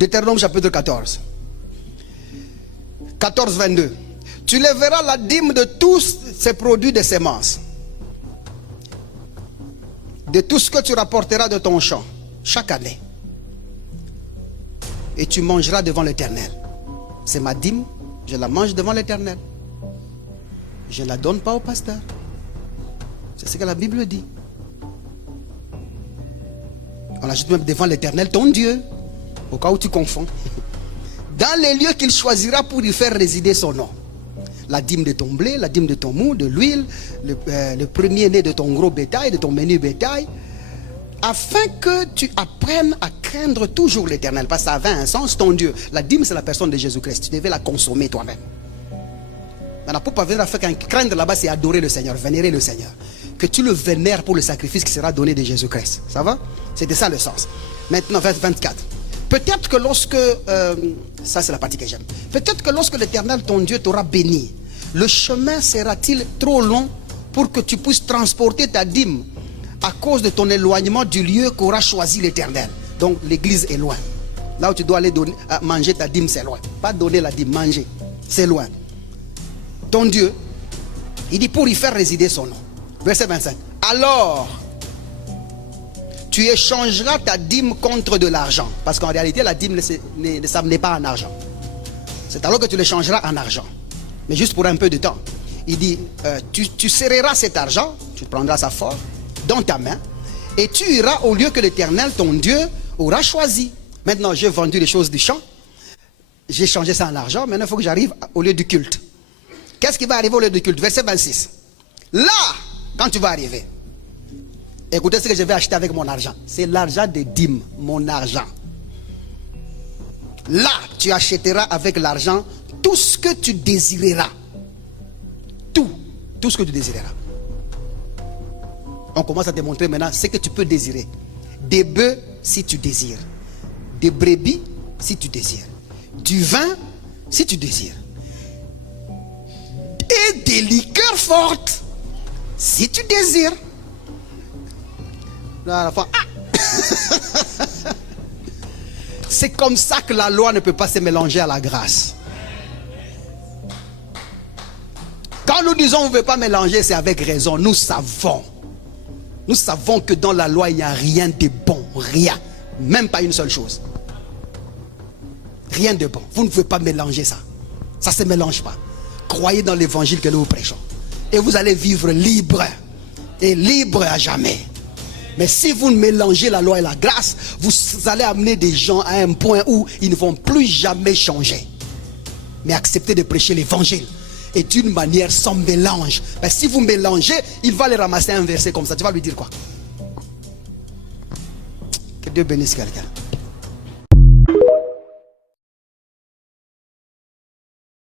Deutéronome chapitre 14. 14, 22. Tu lèveras la dîme de tous ces produits de semences, de tout ce que tu rapporteras de ton champ, chaque année. Et tu mangeras devant l'Éternel. C'est ma dîme, je la mange devant l'Éternel. Je ne la donne pas au pasteur. C'est ce que la Bible dit. On ajoute même devant l'Éternel, ton Dieu, au cas où tu confonds. Dans les lieux qu'il choisira pour y faire résider son nom. La dîme de ton blé, la dîme de ton mou, de l'huile, le premier-né de ton gros bétail, de ton menu bétail, afin que tu apprennes à craindre toujours l'Éternel, parce que ça avait un sens, ton Dieu. La dîme, c'est la personne de Jésus-Christ. Tu devais la consommer toi-même. Maintenant, pour parvenir à faire qu'un craindre là-bas, c'est adorer le Seigneur, vénérer le Seigneur. Que tu le vénères pour le sacrifice qui sera donné de Jésus-Christ. Ça va? C'était ça le sens. Maintenant, verset 24. Peut-être que lorsque, ça c'est la partie que j'aime. Peut-être que lorsque l'Éternel, ton Dieu, t'aura béni, le chemin sera-t-il trop long pour que tu puisses transporter ta dîme à cause de ton éloignement du lieu qu'aura choisi l'Éternel. Donc l'église est loin. Là où tu dois aller donner, manger ta dîme, c'est loin. Pas donner la dîme, manger, c'est loin. Ton Dieu, il dit pour y faire résider son nom. Verset 25. Alors, tu échangeras ta dîme contre de l'argent. Parce qu'en réalité, la dîme ça n'est pas en argent. C'est alors que tu l'échangeras en argent. Mais juste pour un peu de temps. Il dit, tu serreras cet argent, tu prendras ça fort, dans ta main, et tu iras au lieu que l'Éternel, ton Dieu, aura choisi. Maintenant, j'ai vendu les choses du champ, j'ai changé ça en argent, maintenant il faut que j'arrive au lieu du culte. Qu'est-ce qui va arriver au lieu du culte? Verset 26. Là, quand tu vas arriver, écoutez ce que je vais acheter avec mon argent. C'est l'argent des dîmes, mon argent. Là, tu achèteras avec l'argent tout ce que tu désireras. Tout ce que tu désireras. On commence à te montrer maintenant ce que tu peux désirer. Des bœufs si tu désires. Des brebis si tu désires. Du vin si tu désires. Et des liqueurs fortes si tu désires. Là, à la fin, c'est comme ça que la loi ne peut pas se mélanger à la grâce. Quand nous disons on ne veut pas mélanger, c'est avec raison. Nous savons que dans la loi, il n'y a rien de bon. Rien. Même pas une seule chose. Rien de bon. Vous ne pouvez pas mélanger ça. Ça ne se mélange pas. Croyez dans l'évangile que nous vous prêchons. Et vous allez vivre libre. Et libre à jamais. Mais si vous mélangez la loi et la grâce, vous allez amener des gens à un point où ils ne vont plus jamais changer. Mais accepter de prêcher l'évangile. Et d'une manière sans mélange. Ben, si vous mélangez, il va les ramasser un verset comme ça. Tu vas lui dire quoi? Que Dieu bénisse quelqu'un.